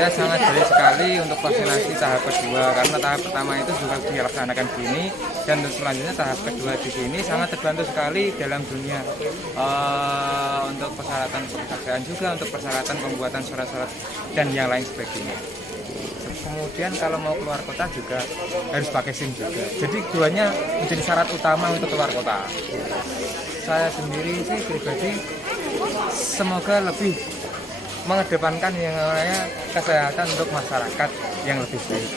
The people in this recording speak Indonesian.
Ya sangat baik sekali untuk vaksinasi tahap kedua, karena tahap pertama itu juga dilaksanakan di sini, dan untuk selanjutnya tahap kedua di sini sangat terbantu sekali dalam dunia untuk persyaratan pekerjaan juga, untuk persyaratan pembuatan surat-surat dan yang lain sebagainya. Kemudian kalau mau keluar kota juga harus pakai SIM juga. Jadi keduanya menjadi syarat utama untuk keluar kota. Saya sendiri sih pribadi semoga lebih mengedepankan yang namanya kesehatan untuk masyarakat yang lebih baik.